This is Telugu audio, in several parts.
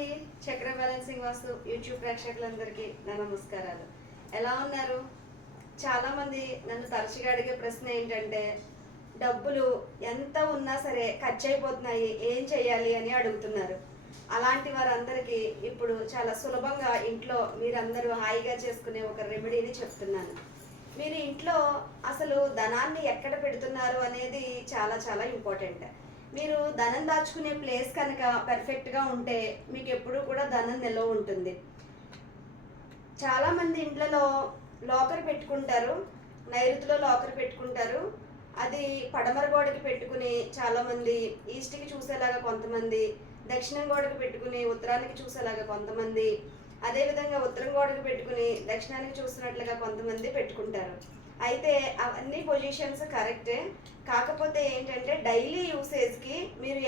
అండి. చక్ర బ్యాలెన్సింగ్ వాస్తు యూట్యూబ్ ప్రేక్షకులందరికీ నా నమస్కారాలు. ఎలా ఉన్నారు? చాలామంది నన్ను తరచుగా అడిగే ప్రశ్న ఏంటంటే డబ్బులు ఎంత ఉన్నా సరే ఖర్చు అయిపోతున్నాయి ఏం చేయాలి అని అడుగుతున్నారు. అలాంటి వారందరికీ ఇప్పుడు చాలా సులభంగా ఇంట్లో మీరందరూ హాయిగా చేసుకునే ఒక రెమెడీని చెప్తున్నాను. మీరు ఇంట్లో అసలు ధనాన్ని ఎక్కడ పెడుతున్నారు అనేది చాలా చాలా ఇంపార్టెంట్. మీరు ధనం దాచుకునే ప్లేస్ కనుక పర్ఫెక్ట్గా ఉంటే మీకు ఎప్పుడూ కూడా ధనం నిల్వ ఉంటుంది. చాలామంది ఇండ్లలో లాకర్ పెట్టుకుంటారు. నైరుతిలో లాకర్ పెట్టుకుంటారు. అది పడమర గోడకి పెట్టుకుని చాలామంది ఈస్ట్కి చూసేలాగా కొంతమంది దక్షిణం గోడకి పెట్టుకుని ఉత్తరానికి చూసేలాగా కొంతమంది అదేవిధంగా ఉత్తరం గోడకి పెట్టుకుని దక్షిణానికి చూసినట్లుగా కొంతమంది పెట్టుకుంటారు. అయితే అవన్నీ పొజిషన్స్ కరెక్టే కాకపోతే ఏంటంటే డైలీ యూసేజ్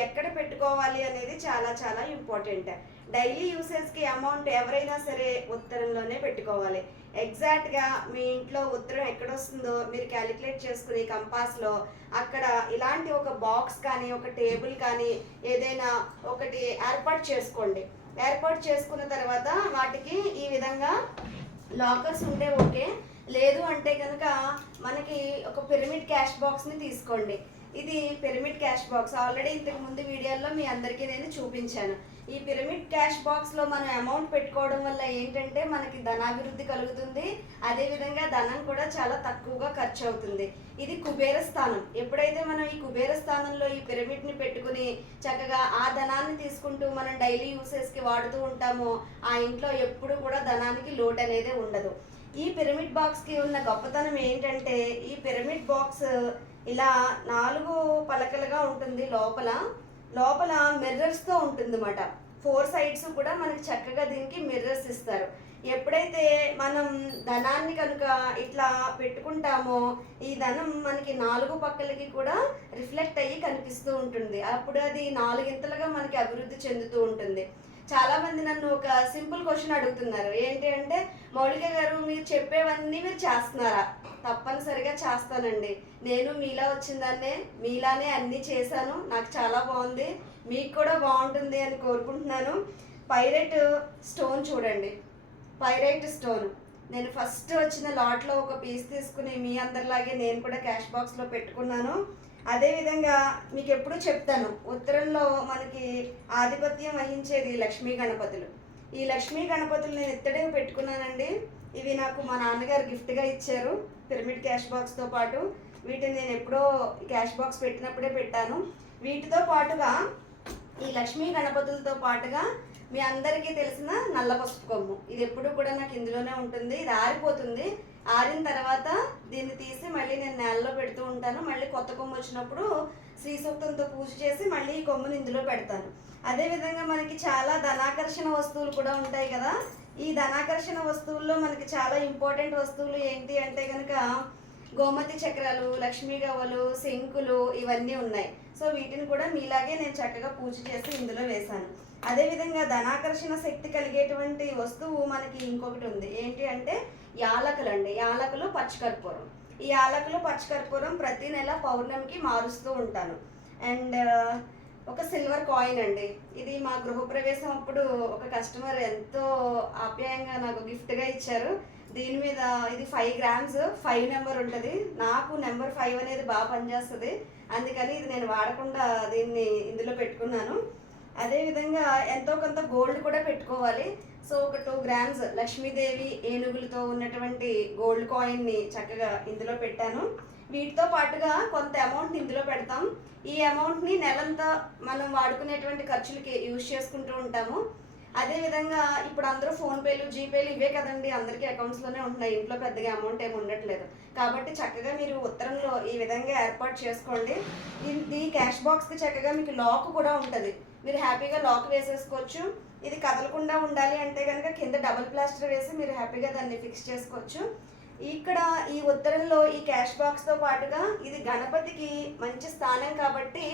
ఎక్కడ పెట్టుకోవాలి అనేది చాలా చాలా ఇంపార్టెంట్ డైలీ యూసేజ్కి అమౌంట్ ఎవరైనా సరే ఉత్తరంలోనే పెట్టుకోవాలి. ఎగ్జాక్ట్గా మీ ఇంట్లో ఉత్తరం ఎక్కడొస్తుందో మీరు క్యాలిక్యులేట్ చేసుకుని కంపాస్లో అక్కడ ఇలాంటి ఒక బాక్స్ కానీ ఒక టేబుల్ కానీ ఏదైనా ఒకటి ఏర్పాటు చేసుకోండి. ఏర్పాటు చేసుకున్న తర్వాత వాటికి ఈ విధంగా లాకర్స్ ఉంటే ఓకే లేదు అంటే కనుక మనకి ఒక పిరమిడ్ క్యాష్ బాక్స్ని తీసుకోండి. ఇది పిరమిడ్ క్యాష్ బాక్స్ ఆల్రెడీ ఇంతకు ముందు వీడియోలో మీ అందరికీ నేను చూపించాను. ఈ పిరమిడ్ క్యాష్ బాక్స్లో మనం అమౌంట్ పెట్టుకోవడం వల్ల ఏంటంటే మనకి ధనాభివృద్ధి కలుగుతుంది. అదేవిధంగా ధనం కూడా చాలా తక్కువగా ఖర్చు అవుతుంది. ఇది కుబేర స్థానం. ఎప్పుడైతే మనం ఈ కుబేర స్థానంలో ఈ పిరమిడ్ని పెట్టుకుని చక్కగా ఆ ధనాన్ని తీసుకుంటూ మనం డైలీ యూసెస్కి వాడుతూ ఉంటామో ఆ ఇంట్లో ఎప్పుడు కూడా ధనానికి లోటు అనేది ఉండదు. ఈ పిరమిడ్ బాక్స్కి ఉన్న గొప్పతనం ఏంటంటే ఈ పిరమిడ్ బాక్స్ ఇలా నాలుగు పలకలుగా ఉంటుంది లోపల. లోపల మిర్రర్స్తో ఉంటుంది అన్నమాట ఫోర్ సైడ్స్ కూడా మనకి చక్కగా దీనికి మిర్రర్స్ ఇస్తారు. ఎప్పుడైతే మనం ధనాన్ని కనుక ఇట్లా పెట్టుకుంటామో ఈ ధనం మనకి నాలుగు పక్కలకి కూడా రిఫ్లెక్ట్ అయ్యి కనిపిస్తూ ఉంటుంది. అప్పుడు అది నాలుగింతలుగా మనకి అభివృద్ధి చెందుతూ ఉంటుంది. చాలా మంది నన్ను ఒక సింపుల్ క్వశ్చన్ అడుగుతున్నారు. ఏంటి అంటే మౌలిక గారు మీరు చెప్పేవన్నీ మీరు చేస్తున్నారా? తప్పనిసరిగా చేస్తానండి. నేను మీలా వచ్చిందాన్నే మీలానే అన్నీ చేశాను. నాకు చాలా బాగుంది. మీకు కూడా బాగుంటుంది అని కోరుకుంటున్నాను. పైరెట్ స్టోన్ చూడండి. Pyrite stone. నేను ఫస్ట్ వచ్చిన లాట్లో ఒక పీస్ తీసుకుని మీ అందరిలాగే నేను కూడా క్యాష్ బాక్స్లో పెట్టుకున్నాను. అదేవిధంగా మీకు ఎప్పుడు చెప్తాను ఉత్తరంలో మనకి ఆధిపత్యం వహించేది లక్ష్మీ గణపతులు. ఈ లక్ష్మీ గణపతులు నేను ఇత్తడే పెట్టుకున్నానండి. ఇవి నాకు మా నాన్నగారు గిఫ్ట్గా ఇచ్చారు పిరమిడ్ క్యాష్ బాక్స్తో పాటు. వీటిని నేను ఎప్పుడో క్యాష్ బాక్స్ పెట్టినప్పుడే పెట్టాను. వీటితో పాటుగా ఈ లక్ష్మీ గణపతులతో పాటుగా మీ అందరికీ తెలిసిన నల్ల పసుపు కొమ్ము. ఇది ఎప్పుడు కూడా నాకు ఇందులోనే ఉంటుంది. ఇది ఆరిపోతుంది. ఆరిన తర్వాత దీన్ని తీసి మళ్ళీ నేను నేలలో పెడుతూ ఉంటాను. మళ్ళీ కొత్త కొమ్ము వచ్చినప్పుడు శ్రీ సూక్తంతో పూజ చేసి మళ్ళీ ఈ కొమ్ముని ఇందులో పెడతాను. అదేవిధంగా మనకి చాలా ధనాకర్షణ వస్తువులు కూడా ఉంటాయి కదా. ఈ ధనాకర్షణ వస్తువుల్లో మనకి చాలా ఇంపార్టెంట్ వస్తువులు ఏంటి అంటే కనుక గోమతి చక్రాలు లక్ష్మీ గవ్వలు శంకులు ఇవన్నీ ఉన్నాయి. సో వీటిని కూడా మీలాగే నేను చక్కగా పూజ చేసి ఇందులో వేశాను. అదేవిధంగా ధనాకర్షణ శక్తి కలిగేటువంటి వస్తువు మనకి ఇంకొకటి ఉంది. ఏంటి అంటే యాలకులు అండి. యాలకులు పచ్చికర్పూరం. ఈ యాలకులు పచ్చికర్పూరం ప్రతి నెల పౌర్ణమికి మారుస్తూ ఉంటాను. అండ్ ఒక సిల్వర్ కాయిన్ అండి. ఇది మా గృహప్రవేశం అప్పుడు ఒక కస్టమర్ ఎంతో ఆప్యాయంగా నాకు గిఫ్ట్గా ఇచ్చారు. దీని మీద ఇది ఫైవ్ గ్రామ్స్ ఫైవ్ నెంబర్ ఉంటుంది. నాకు నెంబర్ ఫైవ్ అనేది బాగా పనిచేస్తుంది. అందుకని ఇది నేను వాడకుండా దీన్ని ఇందులో పెట్టుకున్నాను. అదేవిధంగా ఎంతో కొంత గోల్డ్ కూడా పెట్టుకోవాలి. సో ఒక టూ గ్రామ్స్ లక్ష్మీదేవి ఏనుగులతో ఉన్నటువంటి గోల్డ్ కాయిన్ని చక్కగా ఇందులో పెట్టాను. వీటితో పాటుగా కొంత అమౌంట్ ఇందులో పెడతాం. ఈ అమౌంట్ని నెలంతా మనం వాడుకునేటువంటి ఖర్చులకి యూజ్ చేసుకుంటూ ఉంటాము. అదేవిధంగా ఇప్పుడు అందరూ ఫోన్పేలు జీపేలు ఇవే కదండి అందరికీ అకౌంట్స్లోనే ఉంటున్నాయి. ఇంట్లో పెద్దగా అమౌంట్ ఏమి ఉండట్లేదు. కాబట్టి చక్కగా మీరు ఉత్తరంలో ఈ విధంగా ఏర్పాటు చేసుకోండి. ఇది క్యాష్ బాక్స్కి చక్కగా మీకు లాక్ కూడా ఉంటుంది. మీరు హ్యాపీగా లాక్ వేసేసుకోవచ్చు. ఇది కదలకుండా ఉండాలి అంటే కనుక కింద డబుల్ ప్లాస్టర్ వేసి మీరు హ్యాపీగా దాన్ని ఫిక్స్ చేసుకోవచ్చు. ఇక్కడ ఈ ఉత్తరంలో ఈ క్యాష్ బాక్స్తో పాటుగా ఇది గణపతికి మంచి స్థానం కాబట్టి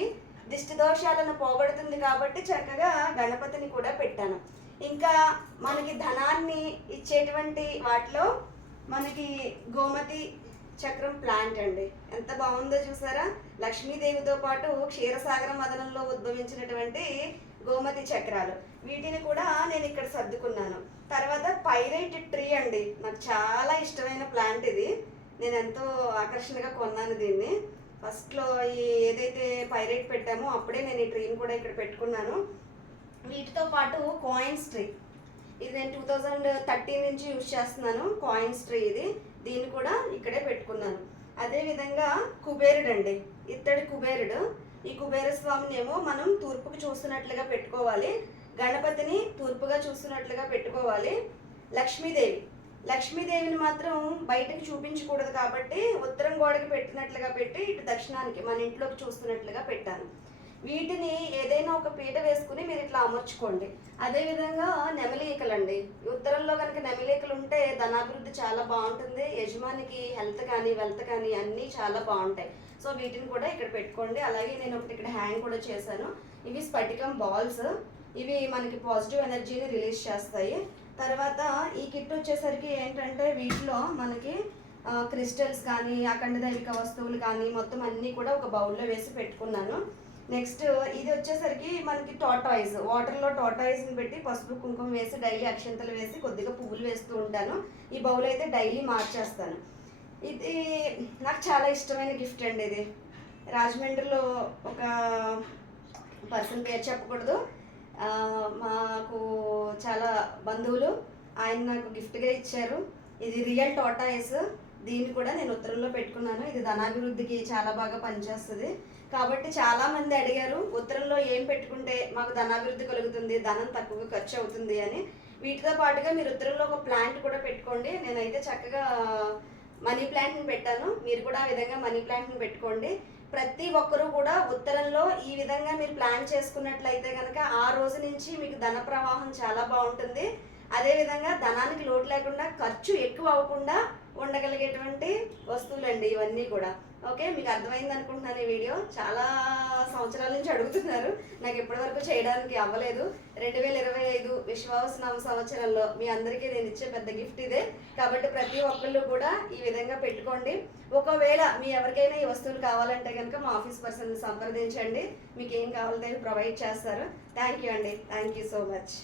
దోషాలను పోగొడుతుంది కాబట్టి చక్కగా గణపతిని కూడా పెట్టాను. ఇంకా మనకి ధనాన్ని ఇచ్చేటువంటి వాటిలో మనకి గోమతి చక్రం ప్లాంట్ అండి. ఎంత బాగుందో చూసారా? లక్ష్మీదేవితో పాటు క్షీరసాగర మదనంలో ఉద్భవించినటువంటి గోమతి చక్రాలు. వీటిని కూడా నేను ఇక్కడ సర్దుకున్నాను. తర్వాత పైరైట్ ట్రీ అండి. నాకు చాలా ఇష్టమైన ప్లాంట్ ఇది. నేను ఎంతో ఆకర్షణగా కొన్నాను దీన్ని. ఫస్ట్లో ఈ ఏదైతే పైరైట్ పెట్టామో అప్పుడే నేను ఈ ట్రీని కూడా ఇక్కడ పెట్టుకున్నాను. వీటితో పాటు కాయిన్స్ ట్రీ. ఇది నేను టూ థౌజండ్ థర్టీన్ నుంచి యూజ్ చేస్తున్నాను కాయిన్స్ ట్రీ ఇది. దీన్ని కూడా ఇక్కడే పెట్టుకున్నాను. అదేవిధంగా కుబేరుడు అండి. ఇత్తడి కుబేరుడు. ఈ కుబేర స్వామిని ఏమో మనం తూర్పుకు చూస్తున్నట్లుగా పెట్టుకోవాలి. గణపతిని తూర్పుగా చూస్తున్నట్లుగా పెట్టుకోవాలి. లక్ష్మీదేవి. లక్ష్మీదేవిని మాత్రం బయటకు చూపించకూడదు కాబట్టి ఉత్తరం గోడకి పెట్టినట్లుగా పెట్టి ఇటు దక్షిణానికి మన ఇంట్లోకి చూస్తున్నట్లుగా పెట్టాను. వీటిని ఏదైనా ఒక పీట వేసుకుని మీరు ఇట్లా అమర్చుకోండి. అదేవిధంగా నెమలీకలు అండి ఉత్తరంలో కనుక నెమలీకలు ఉంటే ధనాభివృద్ధి చాలా బాగుంటుంది. యజమానికి హెల్త్ కానీ వెల్త్ కానీ అన్నీ చాలా బాగుంటాయి. సో వీటిని కూడా ఇక్కడ పెట్టుకోండి. అలాగే నేను ఒకటి ఇక్కడ హ్యాంగ్ కూడా చేశాను. ఇవి స్ఫటికం బాల్స్. ఇవి మనకి పాజిటివ్ ఎనర్జీని రిలీజ్ చేస్తాయి. తర్వాత ఈ కిట్ వచ్చేసరికి ఏంటంటే వీటిలో మనకి క్రిస్టల్స్ కానీ అఖండదైవిక వస్తువులు కానీ మొత్తం అన్నీ కూడా ఒక బౌల్లో వేసి పెట్టుకున్నాను. నెక్స్ట్ ఇది వచ్చేసరికి మనకి టాటాయిస్ వాటర్లో టాటాయిస్ని పెట్టి పసుపు కుంకుమ వేసి డైలీ అక్షంతలు వేసి కొద్దిగా పువ్వులు వేస్తూ ఉంటాను. ఈ బౌల్ అయితే డైలీ మార్చేస్తాను. ఇది నాకు చాలా ఇష్టమైన గిఫ్ట్ అండి ఇది. రాజమండ్రిలో ఒక పర్సన్ పేరు చెప్పకూడదు. మాకు చాలా బంధువులు ఆయన నాకు గిఫ్ట్గా ఇచ్చారు. ఇది రియల్ టోటాయిస్ దీన్ని కూడా నేను ఉత్తరంలో పెట్టుకున్నాను. ఇది ధనాభివృద్ధికి చాలా బాగా పనిచేస్తుంది. కాబట్టి చాలా మంది అడిగారు ఉత్తరంలో ఏం పెట్టుకుంటే మాకు ధనాభివృద్ధి కలుగుతుంది ధనం తక్కువగా ఖర్చు అవుతుంది అని. వీటితో పాటుగా మీరు ఉత్తరంలో ఒక ప్లాంట్ కూడా పెట్టుకోండి. నేనైతే చక్కగా మనీ ప్లాంట్ని పెట్టాను. మీరు కూడా ఆ విధంగా మనీ ప్లాంట్ని పెట్టుకోండి. ప్రతి ఒక్కరూ కూడా ఉత్తరంలో ఈ విధంగా మీరు ప్లాన్ చేసుకున్నట్లయితే కనుక ఆ రోజు నుంచి మీకు ధన ప్రవాహం చాలా బాగుంటుంది. అదేవిధంగా ధనానికి లోటు లేకుండా ఖర్చు ఎక్కువ అవ్వకుండా ఉండగలిగేటువంటి వస్తువులండి ఇవన్నీ కూడా. ఓకే మీకు అర్థమైంది అనుకుంటున్నాను ఈ వీడియో. చాలా సంవత్సరాల నుంచి అడుగుతున్నారు. నాకు ఇప్పటివరకు చేయడానికి అవ్వలేదు. రెండు వేల ఇరవై ఐదు విశ్వాసనామ సంవత్సరంలో మీ అందరికీ నేను ఇచ్చే పెద్ద గిఫ్ట్ ఇదే. కాబట్టి ప్రతి ఒక్కళ్ళు కూడా ఈ విధంగా పెట్టుకోండి. ఒకవేళ మీ ఎవరికైనా ఈ వస్తువులు కావాలంటే కనుక మా ఆఫీస్ పర్సన్ సంప్రదించండి. మీకు ఏం కావాలో ప్రొవైడ్ చేస్తారు. థ్యాంక్ యూ అండి. Thank you so much.